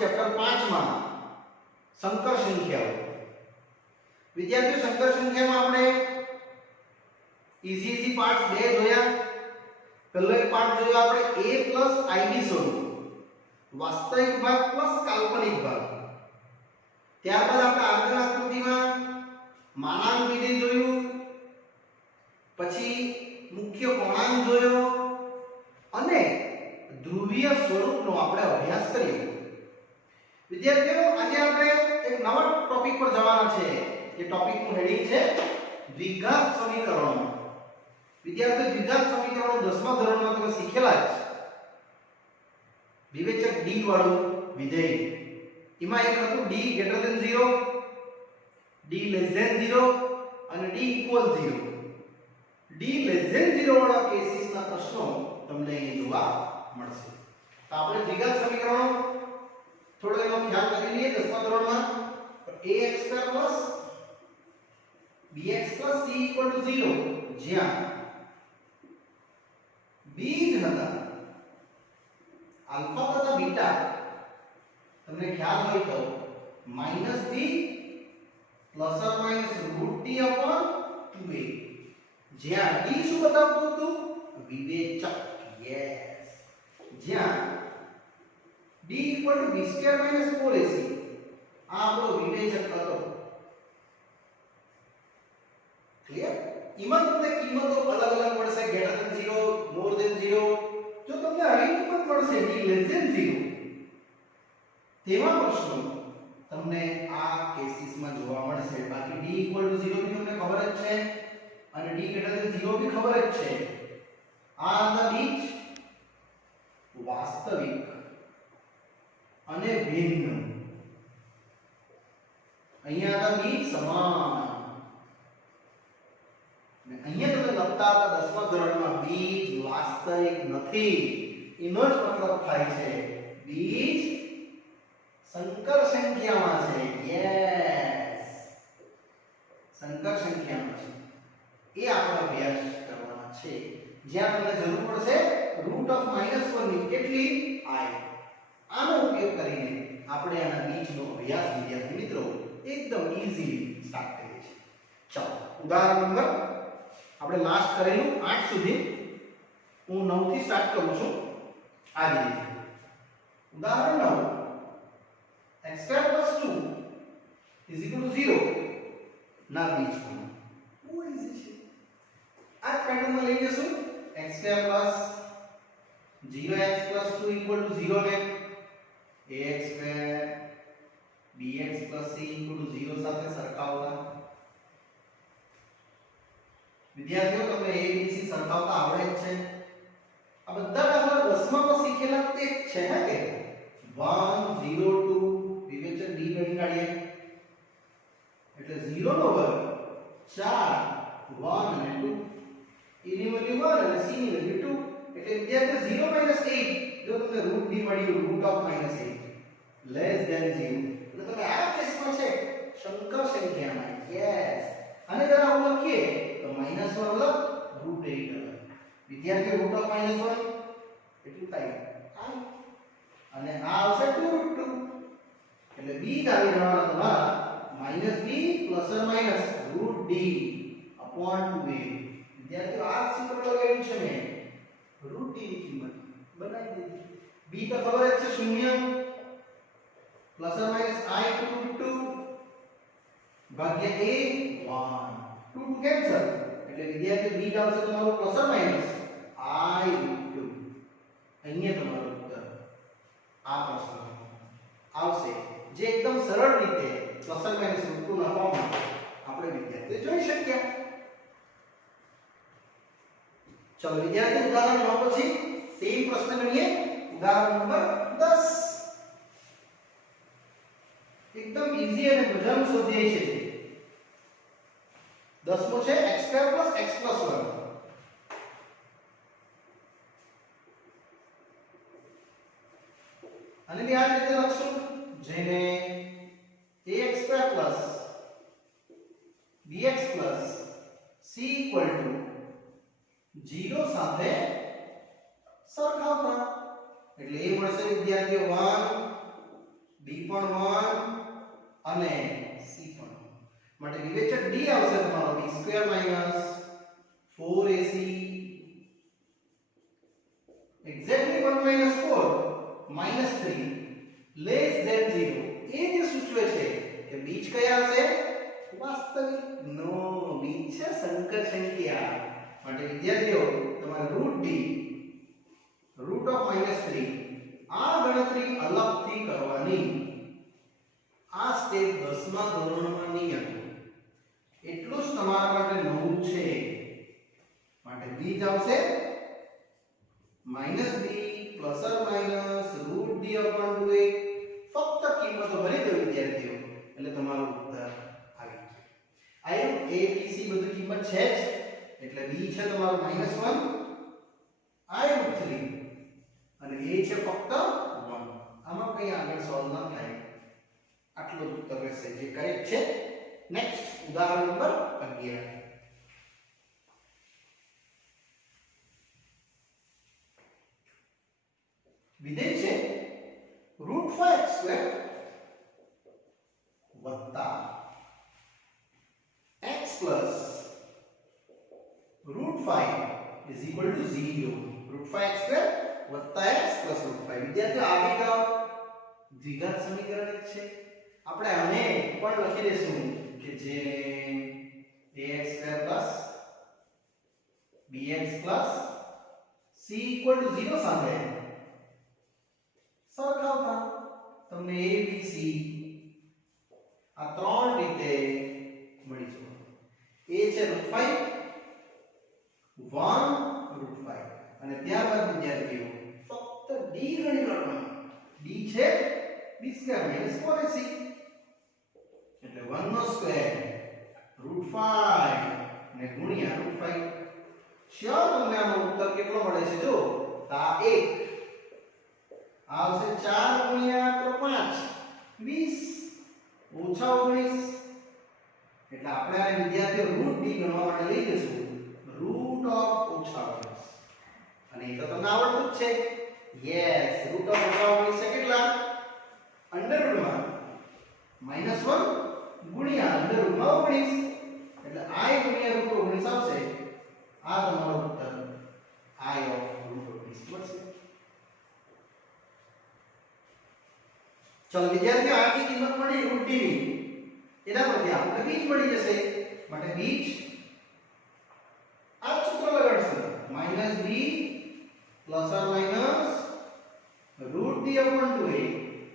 Chapter 5 માં સંકર સંખ્યાઓ. વિદ્યાર્થીઓ, સંકર સંખ્યામાં આપણે ઈઝી પાર્ટ 2 જોયા. પહેલો એક પાર્ટ જોયો આપણે a + ib સ્વરૂપ, વાસ્તવિક ભાગ પ્લસ કાલ્પનિક ભાગ. ત્યારબાદ આપણે આગળના આકૃતિમાં માનાંક વિધેય જોયું, પછી મુખ્ય પૂર્ણાંક જોયો અને ધ્રુવીય સ્વરૂપનો આપણે અભ્યાસ કર્યો. વિદ્યાર્થીઓ, આજે આપણે એક નવા ટોપિક પર જવાના છે. એ ટોપિકનું હેડિંગ છે દ્વિઘાત સમીકરણો. વિદ્યાર્થીઓ, દ્વિઘાત સમીકરણો 10મા ધોરણમાં તમે શીખેલા જ. વિવેચક d વાળું વિધેય, એમાં એક હતું d > 0, d < 0 અને d = 0. d < 0 વાળા કેસીસના પ્રશ્નો તમને અહીં જોવા મળશે. તો આપણે દ્વિઘાત સમીકરણો થોડો એનો ખ્યાલ કરી લઈએ 10મા ધોરણમાં. ax² + bx + c = 0, જ્યાં બીજ હતા આલ્ફા તથા બીટા, તમને ખ્યાલ હોય તો -b ±√t/2a, જ્યાં t શું બતાવતું હતું? વિવેચક. યસ. જ્યાં d = b² - 4ac, આ આપણો વિવેચક હતો. ક્લિયર? એમાં તમને કિંમતો અલગ અલગ મળશે, > 0, < 0. જો તમને આવી કિંમત મળશે d < 0, તેવા પ્રશ્નો તમને આ કેસીસમાં જોવા મળશે. બાકી d = 0 થી તમને ખબર જ છે અને d > 0 બી ખબર જ છે. આ હતા બીજ વાસ્તવિક અને ભિન્ન. અહીંયા હતા બીજ સમાન. અને અહીંયા તમે લખતા હતા 10મા ધોરણમાં બીજ વાસ્તવિક નથી. એનો જ મતલબ થાય છે બીજ સંકર સંખ્યામાં છે. યસ, સંકર સંખ્યામાં છે. એ આપણે અભ્યાસ કરવાના છે, જ્યાં તમને જરૂર પડશે √(-1) ની કેટલી? i. આનો ઉપયોગ કરીને આપણે આના બીજનો અભ્યાસ વિદ્યાર્થી મિત્રો એકદમ ઈઝીલી સ્ટાર્ટ કરીએ છીએ. ચાલો, ઉદાહરણ નંબર આપણે લાસ્ટ કરેલું 8 સુધી, હું 9 થી સ્ટાર્ટ કરું છું. આ રીતે ઉદાહરણ 9, x² + 2 = 0 ના બીજ. બહુ ઈઝી છે. આ પેટર્નમાં લઈ જશું. x² + 0x + 2 = 0 ને ax² bx + c = 0 સાથે સરખાવતા. વિદ્યાર્થીઓ, તમને abc સરખાવતા આવડે જ છે. આ બધા દાખલા 10મા માં શીખેલા તે જ છે. હે કે 1 0 2 વિવેચક d ગણી કાઢીએ એટલે 0 નો વર્ગ 4 1 અને 2, e ની વેલ્યુ 1 અને c ની વેલ્યુ 2. એટલે વિદ્યાર્થીઓ 0 - 8, જો તમને √d મળ્યું √(-8) less than 0, એટલે તમે આ કેસમાં છે સંકર સંખ્યામાં. યસ. અને જરા આવું લખીએ તો -1 + √8. વિદ્યાર્થીઓ √(-1) એટલું થાય આ, અને આ આવશે 2√2. એટલે બીજ આવી જવાના તમારા -b ± √d/2a. વિદ્યાર્થીઓ, આ સૂત્ર લગાવ્યું છે મેં, √d ની કિંમત બનાવી દીધી. b તો ખબર જ છે 0 ± i√2 ભાગ્યા a 1, 2 કેન્સલ. એટલે વિદ્યાર્થીઓ બીજ આવશે તમારું ± i√2. અહીંયા તમારો ઉત્તર આ પ્રશ્ન આવશે, જે એકદમ સરળ રીતે ± √2 ના ફોર્મમાં આપણે વિદ્યાર્થીઓ જોઈ શક્યા. ચલો વિદ્યાર્થીઓ, ઉદાહરણ 9 પછી સેમ પ્રશ્ન ગણીએ. ઉદાહરણ નંબર 10. એકદમ ઈઝી અને મજાનું સ્વાધ્યાય છે. 10મો છે x² + x + 1. અને બી આ રીતે લખશું, જેને ax² + bx + c = 0 સાથે સરખાવતા. એટલે એ મળશે વિદ્યાર્થીઓ 1 d પણ 1 અને c પણ 1 માટે વિવેચક d આવશે તમારો b² - 4ac exactly 1 - 4 -3 less than 0 એ જે સૂચવે છે કે બીજ કયા હશે વાસ્તવિક નો બીજ છે સંકર સંખ્યા માટે વિદ્યાર્થીઓ તમારે √d √3 આ ગણતરી અલગથી કરવાની આ સ્ટેપ 10મા ધોરણમાં નહીં હતું એટલું જ તમારા માટે નવું છે માટે બીજ આવશે -b ± √d/2a ફક્ત કિંમતો ભરી દો વિદ્યાર્થીઓ એટલે તમારો ઉત્તર આવી ગયો આયું a b c બધી કિંમત છે જ એટલે b છે તમારો -1 i√3 અને a છે ફક્ત 1 આમાં કઈ આગળ સોલ્વ ન થાય આટલો જ ઉત્તર રહેશે જે કરેક્ટ છે નેક્સ્ટ ઉદાહરણ નંબર 11 વિધેય છે √5x² વત્તા x plus √5 is equal to 0 √5x² વત્તા x plus √5 વિદ્યાર્થીઓ આવી જાઓ દ્વિઘાત સમીકરણ જ છે આપણે આને પણ લખી દેશું કે જેને ax² bx c = 0 સાથે સરખાવતા તમને a b c આ ત્રણ રીતે મળી જશે a છે √5 1 √5 અને ત્યારબાદ વિદ્યાર્થીઓ ફક્ત d ગણી કાઢવાનું d છે b² - 4ac એટલે 1 નો સ્ક્વેર √5 ને ગુણ્યા √5 શ્યોર તમને આનો ઉત્તર કેટલો મળે છે જો આ 1 આવશે 4 ગુણ્યા તો 5 20 ઓછા 19 એટલે આપણે આ વિદ્યાર્થીઓ √d ગણવા માટે લઈ જશું √19 અને એ તો તમને આવડતું જ છે યસ √19 છે કેટલા અંડરરૂટમાં -1 ગુણ્યા અંડરરૂટમાં 19 એટલે i ગુણ્યા √19 આવશે આ તમારો ઉત્તર i ઓફ √19 મળશે ચલો વિદ્યાર્થીઓ આ की કિંમત મળી √d ની એના પરથી આપણે બીજ મળી જશે માટે બીજ આ સૂત્ર લગાડશું -b ± √d/2a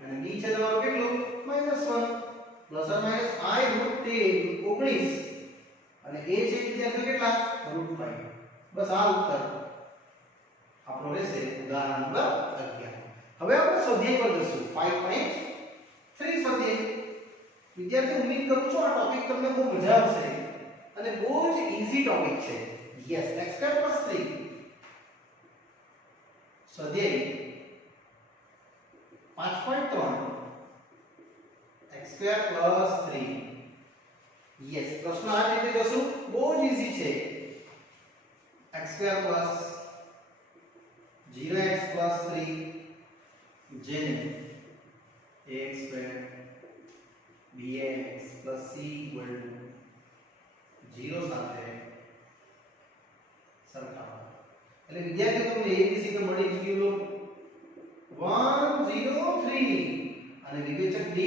અને b છે તમારું કેટલું -1 ± i√10 19 અને a છે વિદ્યાર્થીઓ કેટલા √5 બસ આ ઉત્તર આપણો રહેશે ઉદાહરણ નંબર 11 હવે આપણે સ્વાધ્યાય પર જશું 5.3 સ્વાધ્યાય વિદ્યાર્થીઓ ઉમ્મીદ કરું છું આ ટોપિક તમને બહુ મજા આવશે અને બહુ જ ઈઝી ટોપિક છે યસ x² + 3 સ્વાધ્યાય 5.3 x² + 3 યસ પ્રશ્ન આ રીતે જોશું બહુ જ ઈઝી છે x² + 0x + 3 જેને ax² bx + c = 0 સાથે સરખાવો એટલે વિદ્યાર્થીઓ તમને abc તો મળી ગયું 1 0 3 અને વિવેચક d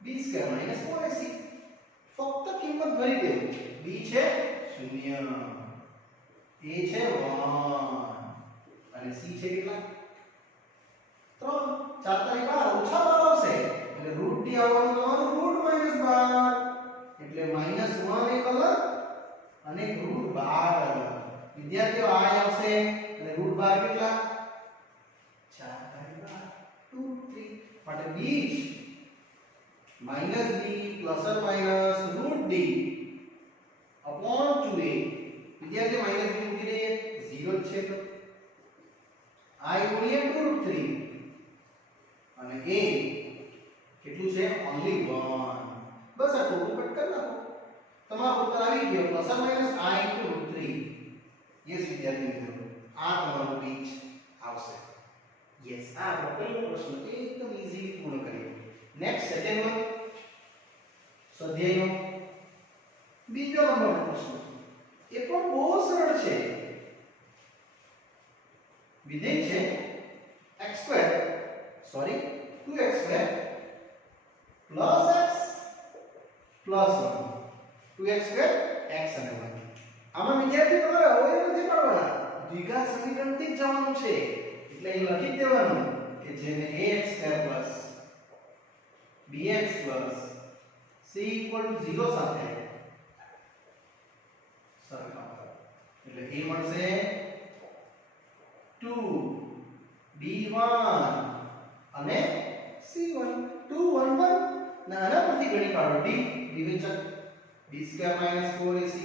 b² - 4ac ફક્ત કિંમત ભરી દો b છે 0 a છે 1 અને c છે કેટલા 3 4 તારી 12 ઓછા 12 આવશે એટલે √d આવવાનું તમારું √-12 એટલે -1 એક અલગ અને √12 વિદ્યાર્થીઓ આ આવશે અને √12 કેટલા 4 તારી 12 2 3 માટે બીજ -b ± √d/2a વિદ્યાર્થીઓ -b મૂકી દઈએ 0 જ છે તો i ગુણ્યા √3 અને a કેટલું છે ઓન્લી 1 બસ આ ટોટલ કટ કરી નાખો તમારો ઉત્તર આવી ગયો ± i √3 યસ વિદ્યાર્થી મિત્રો આ તમારો બીજ આવશે યસ આ પહેલો પ્રશ્ન એકદમ નેક્સ્ટ સેકન્ડ વન સ્વાધ્યાયનો બીજો નંબરનો પ્રશ્ન એ પણ બહુ સરળ છે. વિધેય છે x2 sorry 2x2 x plus 1 2x2 x અને 1. આમાં વિદ્યાર્થી તમારે અવયવ નથી પાડવાના, દ્વિઘાત સમીકરણથી જ જવાનું છે. એટલે અહીં લખી દેવાનું કે જેને ax2 bx c 0 સાથે સરખાવતા. એટલે a મળશે 2 b1 અને c1 2 1 1 નાના પરથી ગણી કાઢો d વિવેચક b2 4ac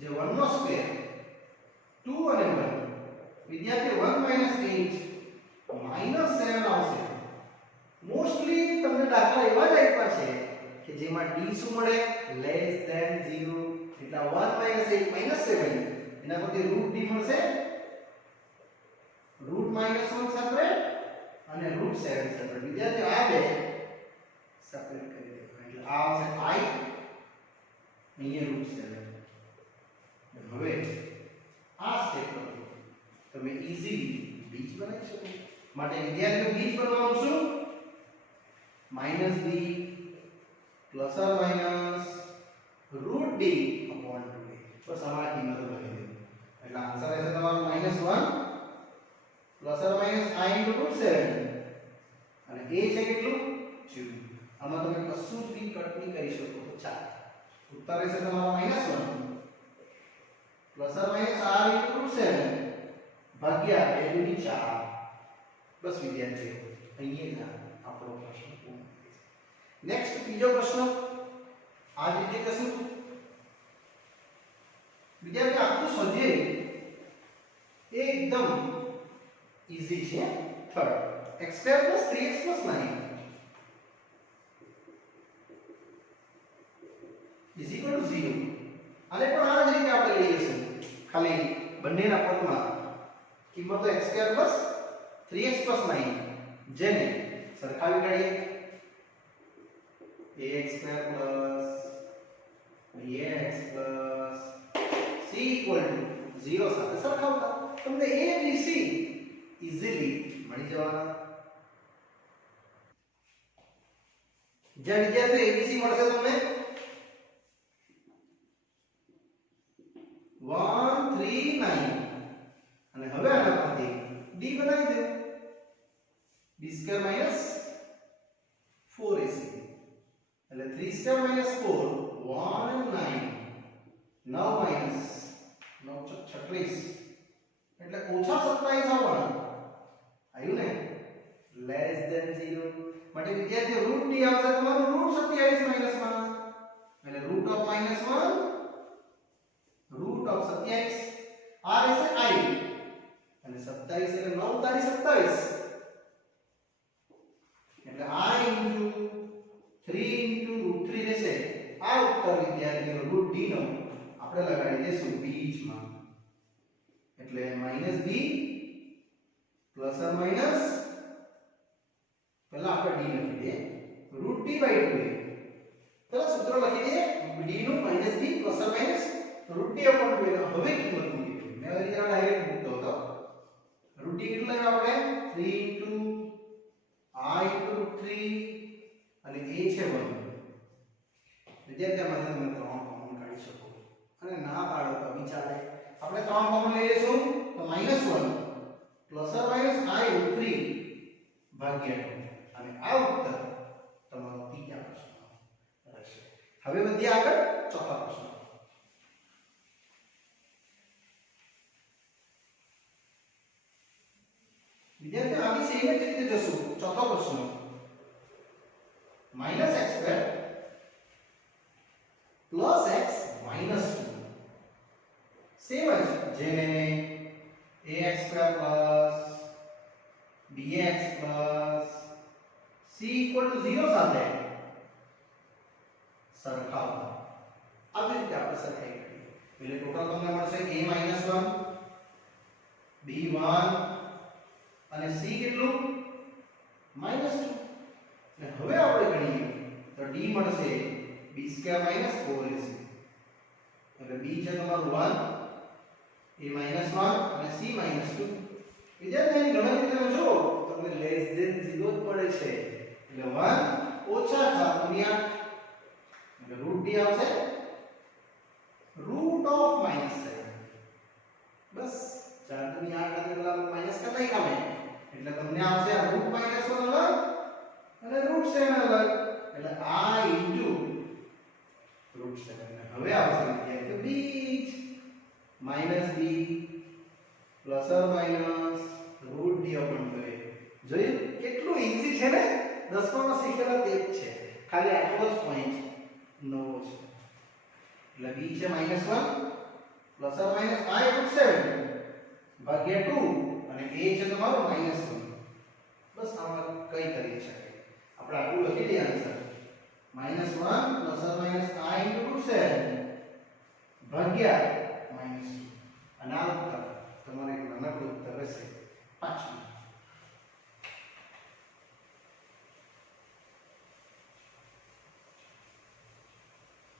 જે 1 નો સ્ક્વેર 2 અને 1 વિદ્યાર્થી 1 8 -7 આવશે. મોસ્ટલી તમને દાખલા એવા જ આપ્યા છે કે જેમાં d શું મળે લેસ ધેન 0 એટલે 1 -8 -7 એના પરથી √d મળશે √-1 સેપરેટ અને √7 સેપરેટ. વિદ્યાર્થીઓ આ બે સેપરેટ કરી દેવાના એટલે આ આવશે i અહીંયા √7. હવે આ સ્ટેપ પરથી તમે ઈઝીલી બીજ બનાવી શકો. માટે વિદ્યાર્થીઓ બીજ બનાવવાનું શું -b plus or minus √d upon 2a. બસ આમાં કિંમત લખી દો એટલે આન્સર રહેશે તમારો -1 પ્લસ ઓર માઈનસ i * √7 અને a છે કેટલું 2. આમાં તમે કશું જ બી કટ નહીં કરી શકો તો ચાલે. ઉત્તર રહેશે તમારો -1 પ્લસ ઓર માઈનસ r * √7 ભાગ્યા 2 ની 4. બસ વિદ્યાર્થીઓ અહીંયા આપણો પ્રશ્ન પૂર્ણ. નેક્સ્ટ બીજો પ્રશ્ન આ રીતે કશું વિદ્યાર્થી આખું સ્વાધ્યાય એકદમ ઈઝી છે. Third x2 + 3x + 9 0. આને પણ આ જ રીતે આપણે લઈ લઈશું. ખાલી બંનેના પદમાં કિંમતો x2 + 3x + 9 જેને સરખાવી કાઢીએ ax2 + bx c = 0 સાથે સરખાવતા તમને a b c ઈઝીલી મળી જવાના. જ્યાં વિદ્યાર્થીઓ abc મળશે તમને 1 3 9 અને હવે આના પરથી d બનાવી દો b2 - 4ac એટલે 3 2 - 4 1 and 9 9 36 એટલે ઓછા 27 આવવાના. આવ્યું ને લેસ ધેન 0 માટે વિદ્યાર્થીઓ √d આવશે તમારું √27 માઈનસમાં એટલે √(-1 √(27) આ રહેશે i અને 27 એટલે 9 તારી 27 એટલે i * 3 * √3 રહેશે. આ ઉત્તર વિદ્યાર્થીઓ √d નો આપણે લગાડી દઈશું બીજમાં એટલે -b પ્લસ ઓર માઈનસ પહેલા આપણે d લખી દઈએ √d/2a. પહેલા સૂત્ર લખી દઈએ d નું -b plus or minus √d/2a. હવે કિંમત મૂકી દઈએ. મેં હવે જરા ડાયરેક્ટ મૂકતો હતો. √d કેટલું લાવ્યા આપણે 3 * i * √3 અને a છે 1. વિદ્યાર્થીઓમાંથી તમે 3 કોમન કાઢી શકો અને ના પાડો તો બી ચાલે. આપણે 3 કોમન લઈ લેશું તો -1 પ્લસ ઓર માઈનસ i √3 ભાગ્યા 2 અને આ ઉત્તર તમારો ત્રીજા પ્રશ્ન રહેશે. હવે વધીએ આગળ ચોથા પ્રશ્ન. વિદ્યાર્થીઓ આની સેમ જ રીતે જશું. ચોથો પ્રશ્ન -x2 + x - 2 સેમ જ જેને ax2 + bx c = 0 સાથે સરખાવતા. આવી રીતે આપણે સરખાઈ કરીએ એટલે ટોટલ તમને મળશે a - 1 b1 અને c કેટલું -2 અને હવે આપણે ગણીએ તો d મળશે b² - 4ac એટલે b છે તમારું 1, a -1 અને c -2. વિદ્યાર્થીઓની ગણતરી તમે જો તમને લેસ ધેન 0 જ પડે છે એટલે 1 ઓછા 4 ગુણ્યા એટલે √d આવશે √7. બસ 4 દુની 8 એટલે પેલા માઈનસ કરી નાખ્યા મેં એટલે તમને આવશે આ √-1 અલગ અને √7 અલગ એટલે i * √7. હવે આવશે વિદ્યાર્થીઓ બીજ -b ±√d/2. જોયું કેટલું ઈઝી છે ને, 10માં શીખેલા તે જ છે, ખાલી આટલો જ પોઈન્ટ નવો છે. એટલે b છે -1 ± i √7 ભાગ્યા 2 અને a છે તમારો -1. બસ આમાં કઈ કરી શકાય આપણે આટલું લખી દઈએ આન્સર -1 ± i √7 ભાગ્યા -2 અને આ ઉત્તર તમારે એક નાનકડું ઉત્તર રહેશે પાંચમું.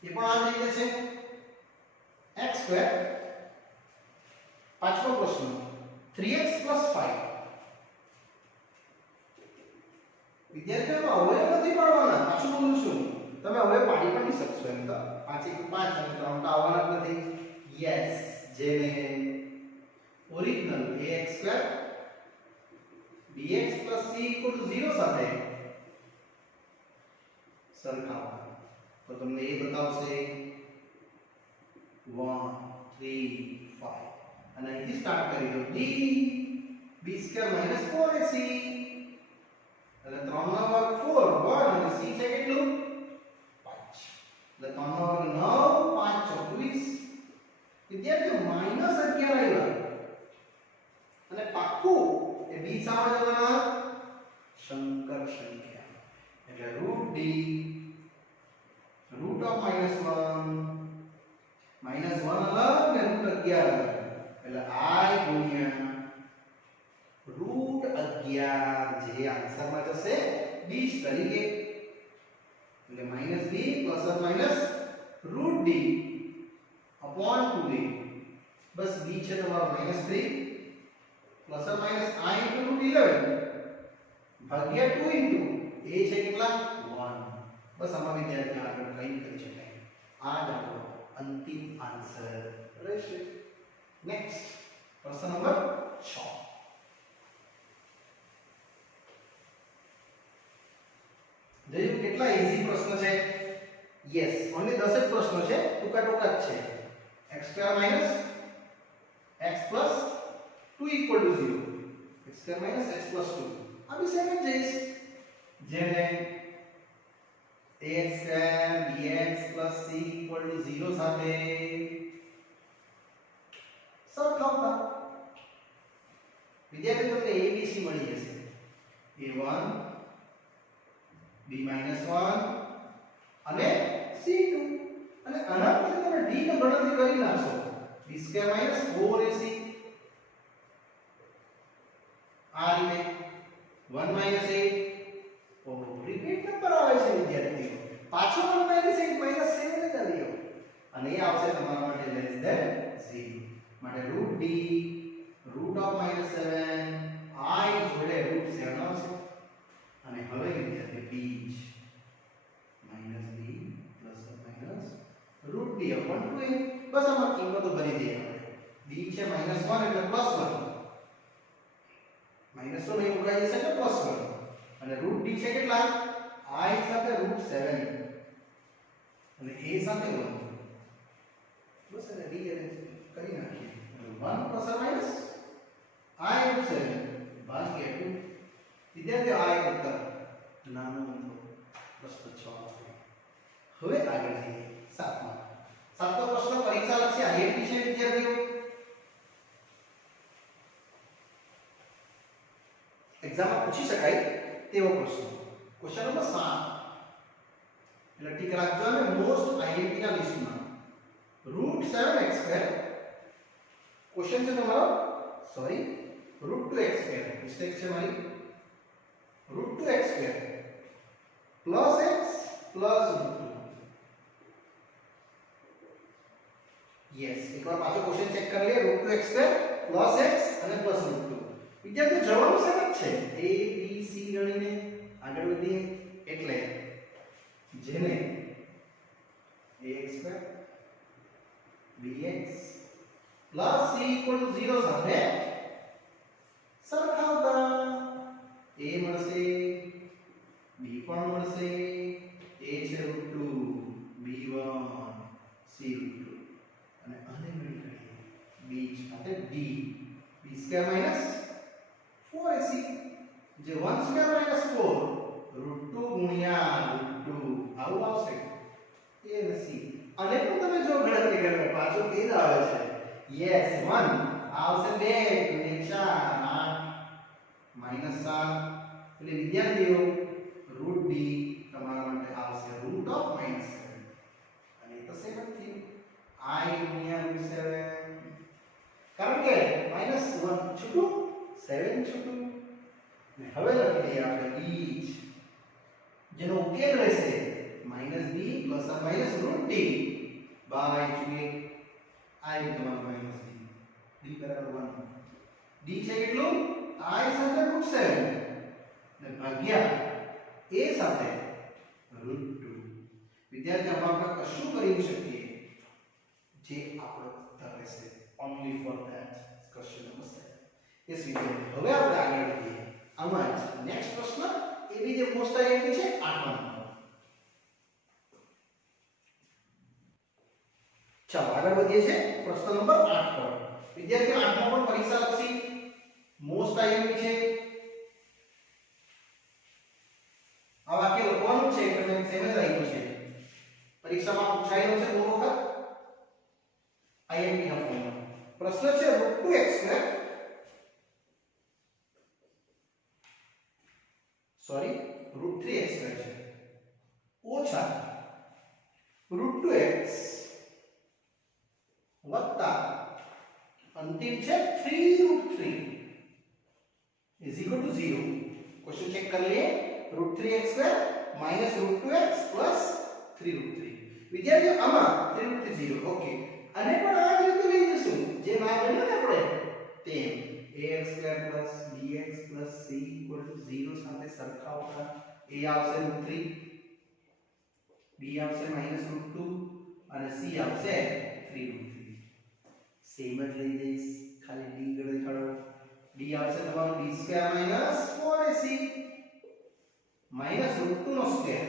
એ પણ આ રીતે છે x². પાંચમો પ્રશ્ન 3x + 5. વિદ્યાર્થીઓ અવયવ નથી પાડવાના, પાછું બોલું છું તમે હવે પાડી પણ નહીં શકશો એમ તો 5 * 1 = 5 અને 3 તો આવવાના જ નથી. યસ, જેને ઓરિજિનલ ax² bx + c = 0 સાથે સરખાવો તો તમને એ બતાવશે 1 3 5 અને અહીંથી સ્ટાર્ટ કરી દો d b² - 4ac એટલે 3 નો વર્ગ 4 1 અને c છે કેટલું 5 એટલે 3 નો વર્ગ 9 5 24. વિદ્યાર્થીઓ -11 આવ્યા અને પાક્કું એ b સામે જવાના શંકર સંખ્યા એટલે √d √(-1) -1 અલગ ને √11 એટલે i ગુણ્યા √11 જે આન્સરમાં જશે 20 તરીકે એટલે -b ± √d upon 2a. બસ b છે તમારો -3 ± i * √11 ભાગ્યા 2 * a છે કેટલા 1. બસ આમાં વિદ્યાર્થી આગળ કંઈ કરી શકાય. આ જ આપણો અંતિમ આન્સર રહેશે. નેક્સ્ટ પ્રશ્ન નંબર 6. જોયું કેટલા ઈઝી પ્રશ્ન છે. યસ, ઓન્લી 10 જ પ્રશ્નો છે, ટૂંકા ટૂંકા જ છે. x² - x + 2 = 0. x² - x + 2 આ બી સેમ જ જઈશ જેને ax² bx + c = 0 સાથે સરખાવતા વિદ્યાર્થીઓ તમને abc મળી જશે a1 b -1 અને c2 અને આના પરથી તમે d ની ગણતરી કરી નાખશો b² - 4ac આ રીતે 1 - 8 રિપીટ નંબર આવે છે વિદ્યાર્થીઓ, પાછો 1 - 8 -7 જ આવ્યો અને એ આવશે તમારા માટે લેસ ધેન 0 માટે √d √(-7) i જોડે √7 આવશે અને હવે વિદ્યાર્થી બીજ -b ± √d/2a. બસ આમાં કિંમતો ભરી દઈએ આપણે. b છે -1 એટલે +1 -1 અહીં મુકાઈ જશે એટલે +1 અને √d છે કેટલા i સાથે √7 અને a સાથે 1. બસ એને રીઅરેન્જ કરી નાખીએ 1 ± i √7 ભાગ્યા 2. વિદ્યાર્થીઓ આ એક ઉત્તર નાનો અમથો પ્રશ્ન 6. હવે આગળ જઈએ સાતમો પ્રશ્ન પરીક્ષા લક્ષી આઈએમપી છે વિદ્યાર્થીઓ. એક્ઝામમાં પૂછી શકાય તેવો પ્રશ્ન. ક્વેશ્ચન નંબર 7 એટલે ટીક રાખજો અને મોસ્ટ આઈએમપી ના લિસ્ટમાં √7x². ક્વેશ્ચન છે તમારો સોરી √2x², મિસ્ટેક છે મારી. √2x² plus x plus root two. Yes, एक बार पाछो क्वेश्चन चेक कर लिए। Root two x square plus x અને પ્લસ રૂટ ટુ। વિદ્યાર્થીઓ જવાબ સરળ છે, એ બી સી ગણીને આગળ વધીએ એટલે જેને ax square bx plus c equal to 0 સાથે સરખાવતા a મળશે, b પણ મળશે, a છે root two, b1 c root two અને આને મળી કરીએ b સાથે d, b square minus 4ac જે 1 સ્ક્વેર માઈનસ 4 રૂટ 2 ગુણ્યા રૂટ 2 આવું આવશે a અને c। અને પણ તમે જો ગણતરી કરો પાછો કે જ આવે છે। યસ 1 આવશે 2 ગુણ્યા 4 8 -7 એટલે વિદ્યાર્થીઓ રૂટ d તમારા માટે આવશે રૂટ ઓફ -7 અને તો 7 થયું I ગુણ્યા રૂટ 7 કારણ કે -1 છૂટું 7 છૂટું ને હવે લખી દઈએ આપણે બીજ જેનો ઉકેલ રહેશે -b ± રૂટ d બાય જોઈએ I તમારો -b d બરાબર 1 d છે કેટલું I સાથે રૂટ 7 ને ભાગ્યા a સાથે રૂટ 2। વિદ્યાર્થી આપણે કશું કરી શકીએ જે આપણો ઉત્તર રહેશે only for that question number 7। yes વિદ્યાર્થી હવે આપણે આગળ વધીએ આમાં જ નેક્સ્ટ પ્રશ્ન એ બી જે મોસ્ટ આઈએમપી છે 8મા નંબર। ચાલો આગળ વધીએ છે પ્રશ્ન નંબર 8 પર। વિદ્યાર્થીઓ 8મા પણ પરીક્ષા લક્ષી મોસ્ટ આઈએમપી છે। આ વાક્ય લખવાનું છે એટલે મેં સેમ જ રાખ્યું છે, પરીક્ષામાં પૂછાયેલો છે બહુ વખત આઈએમપી ના ફોર્મમાં। પ્રશ્ન છે root 2x square sorry root 3x square છે ઓછા રૂટ 2x વત્તા અંતિમ છે 3 root 3 is equal to 0। Question check કરી લઈએ root 3x square minus root 2x plus 3 root 3। વિદ્યાર્થીઓ આમાં 3 રૂટ 3 0 ઓકે અને પણ આ જ રીતે લઈ જશું જે ના ગણ્યો ને આપણે તેમ ax square plus bx plus c equal to 0 સાથે સરખાવતા a આવશે રૂટ 3, b આવશે માઈનસ રૂટ 2 અને c આવશે 3 રૂટ 3। સેમ જ લઈ જઈશ ખાલી d ગણી કાઢો d આવશે તમારો b square minus 4ac minus root 2 નો સ્ક્વેર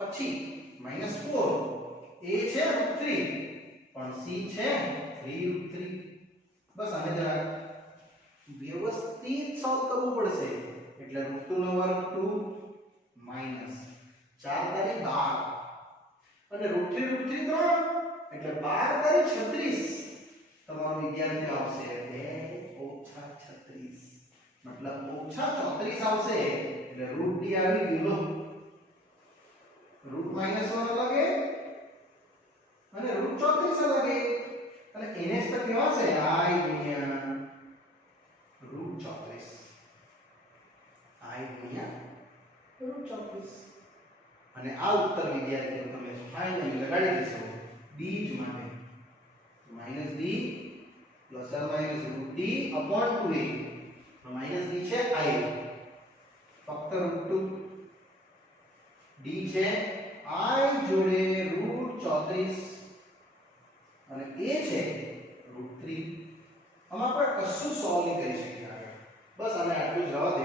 પછી માઈનસ 4 a છે રૂટ 3 પણ c છે 3 રૂટ 3। બસ આને જરા વ્યવસ્થિત સોલ્વ કરવું પડશે એટલે રૂટ 2 નો વર્ગ 2 માઈનસ 4 તારી 12 અને રૂટ 3 3 એટલે 12 તારી 36 તમારો વિદ્યાર્થી આવશે 2 ઓછા 36 મતલબ ઓછા 34 આવશે એટલે રૂટ d આવી ગયું રૂટ -1 લાગે અને રૂટ 34 લાગે અને એને જ તો કહેવાશે I ગુણ્યા રૂટ 34 I ગુણ્યા રૂટ 34 અને આ ઉત્તર વિદ્યાર્થીઓ તમે ફાઇનલી લગાડી દેશો બીજ માટે -b ± root d upon 2a minus b છે I ફક્ત રૂટ 2 d છે I જોડે રૂટ 34 અને a છે રૂટ 3। આમાં આપણે કશું સોલ્વ નહીં કરી શકીએ આગળ બસ આને આટલું જ રહેવા દે।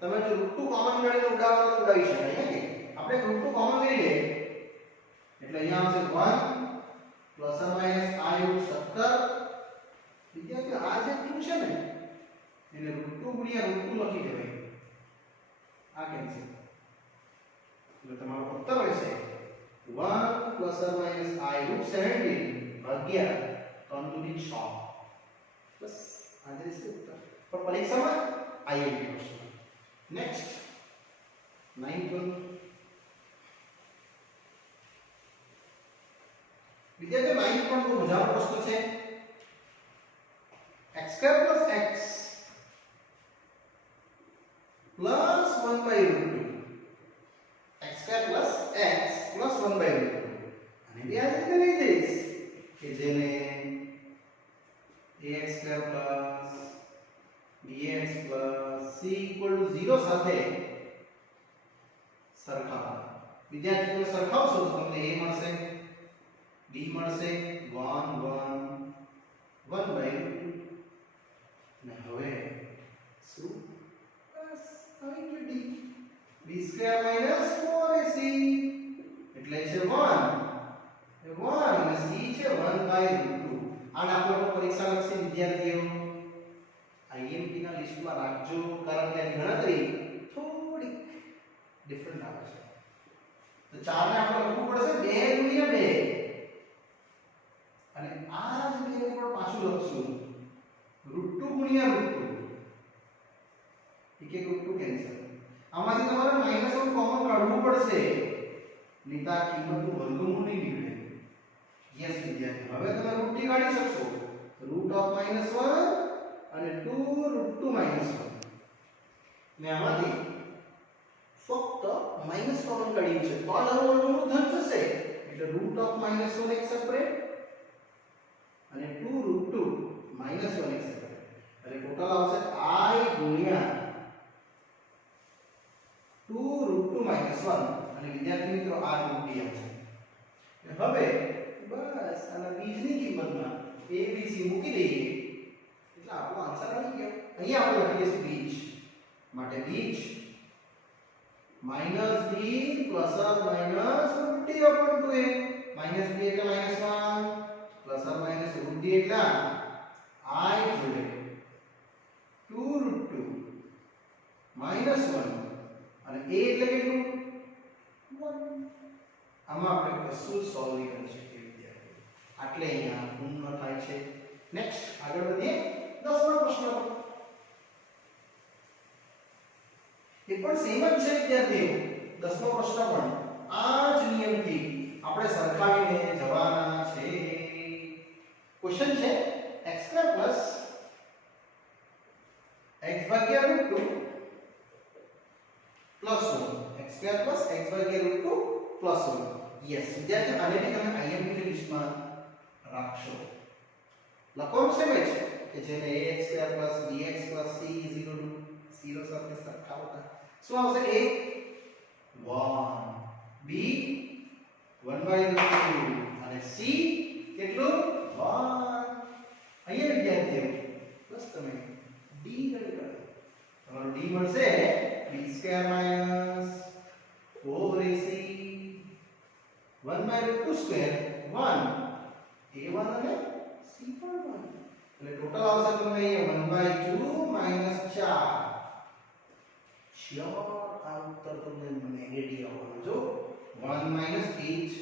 તમે જો રૂટ 2 કોમન કાઢીને ઉડાવવાનું ઉડાવી શકાય હે કે આપણે રૂટ 2 કોમન લઈ લઈએ એટલે અહીંયા આવશે 1 ± I રૂટ 17। વિદ્યાર્થીઓ આ જે 2 છે ને એને રૂટ 2 ગુણ્યા રૂટ 2 લખી દેવાય આ કેન્સલ એટલે તમારો ઉત્તર રહેશે 1 ± I રૂટ 17 ભાગ્યા 3 દુ ની 6। બસ આ જ રહેશે ઉત્તર પણ પરીક્ષામાં આઈએમપી પ્રશ્ન। નેક્સ્ટ 9 વિદ્યાર્થીઓ 9 પણ બહુ મજાનો પ્રશ્ન છે x² + x + 1/√2 x² + x + 1/√2 અને બે આ રીતે લઈ દઈશ કે જેને ax² + bx + c = 0 સાથે સરખાવો. વિદ્યાર્થીઓ સરખાવશો તો તમને a મળશે, b મળશે 1 1 1/√2 અને હવે શું બસ આવી ગયું d b² - 4ac એટલે છે 1 અને c છે 1/√2. આ દાખલો પરીક્ષા લક્ષી વિદ્યાર્થીઓ IMP ના લિસ્ટમાં રાખજો કારણ કે આની ગણતરી થોડી ડિફરન્ટ આવે છે. તો 4 ને આપણે લખવું પડશે 2 * 2 અને આ જ બે પણ પાછું લખશું √2 * √2 એક √2 કેન્સલ. આમાંથી તમારે -1 કોમન કાઢવું પડશે નહીં તો આ કિંમતનું વર્ગમૂળ નહીં નીકળે. યસ વિદ્યાર્થીઓ હવે તમે √t કાઢી શકશો √(-1) અને 2 √2 - 1 મેં આમાંથી ફક્ત માઈનસ કોમન કાઢ્યું છે તો આ વર્ગમૂળ ધન થશે એટલે √(-1) એક સેપરેટ અને 2 √2 - 1 એક સેપરેટ એટલે ટોટલ આવશે i ગુણ્યા 2 √2 - 1 અને વિદ્યાર્થી મિત્રો આ √d આવશે. હવે બસ આના બીજની કિંમતમાં a b c મૂકી દઈએ એટલે આપણો આન્સર આવી ગયો. અહીંયા આપણે લખી દઈશું બીજ માટે બીજ -b ± √t/2a -b એટલે -1 +/- √d એટલે i જોડે 2 √2 - 1 અને a એટલે કેટલું 1. આમાં આપણે કશું સોલ્વ નહીં કરી શકીએ વિદ્યાર્થીઓ. આટલે અહીંયા પૂર્ણ થાય છે. નેક્સ્ટ આગળ વધીએ 10મા પ્રશ્ન પર. એ પણ સેમ જ છે વિદ્યાર્થીઓ. 10મો પ્રશ્ન પણ આ જ નિયમથી આપણે સરખાવીને જવાના છે. ક્વેશ્ચન છે x² + x/√2 + 1 x² + x/√2 + 1. Yes વિદ્યાર્થીઓ આને બી તમે IMP ની લિસ્ટમાં રાખશો. લખવાનું છે મેં કે જેને ax² + bx + c = 0 સાથે સરખાવતા શું આવશે? a 1 b 1/√2 અને c કેટલું 1. અહીંયા વિદ્યાર્થીઓ બસ તમે d ગણી કરો. તમારું d મળશે b² - 4ac 1/√2² 1 a1 અને c પણ 1 એટલે ટોટલ આવશે તમને અહીંયા 1/2 - 4. શ્યોર આ ઉત્તર તમને નેગેટિવ આવવાનો જો 1 - 8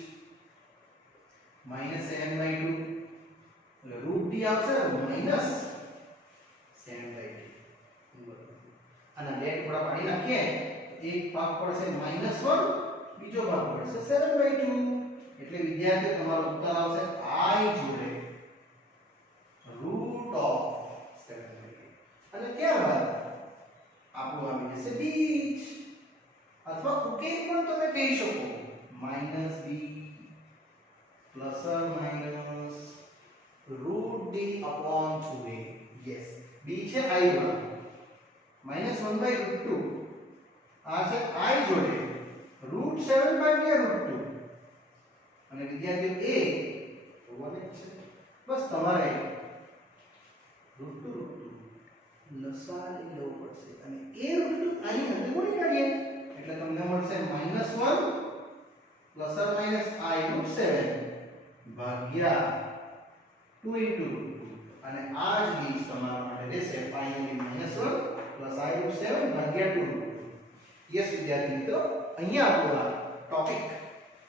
-7/2 એટલે √d આવશે -7/2. અને બે ટુકડા પાડી નાખીએ એક ભાગ પડશે -1 બીજો ભાગ પડશે 7/2 એટલે વિદ્યાર્થીઓ તમારો ઉત્તર આવશે i જોડે √7/2 અને ત્યારબાદ આપણું આવી જશે બીજ અથવા ઉકેલ પણ તમે કહી શકો -b ±√d/2a. યસ b છે i1 -1/√2 આ છે i જોડે √7/√2 અને વિદ્યાર્થીઓ a 1 છે. બસ તમારે √2 લસા લઈ લેવું પડશે અને a √2 આની અંદર ગુણી કાઢીએ એટલે તમને મળશે -1 ±i√7 ભાગ્યા 2 * √2 અને આ જ બીજ તમારા માટે રહેશે ફાઇનલી -1 +i√7 ભાગ્યા 2 √2. યસ વિદ્યાર્થી મિત્રો અહીંયા આપણો આ ટોપિક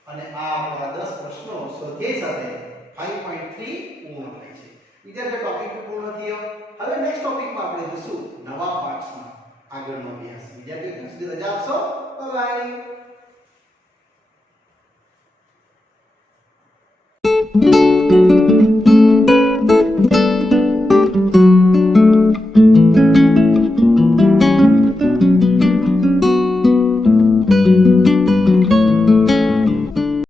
અને આ આપણા 10 પ્રશ્નો સ્વાધ્યાય સાથે 5.3 પૂર્ણ થાય છે. વિદ્યાર્થીઓ ટોપિક પૂર્ણ થયો. હવે નેક્સ્ટ ટોપિકમાં આપણે જોશું નવા પાઠમાં આગળનો અભ્યાસ. વિદ્યાર્થીઓ ત્યાં સુધી રજા આપશો. Bye bye.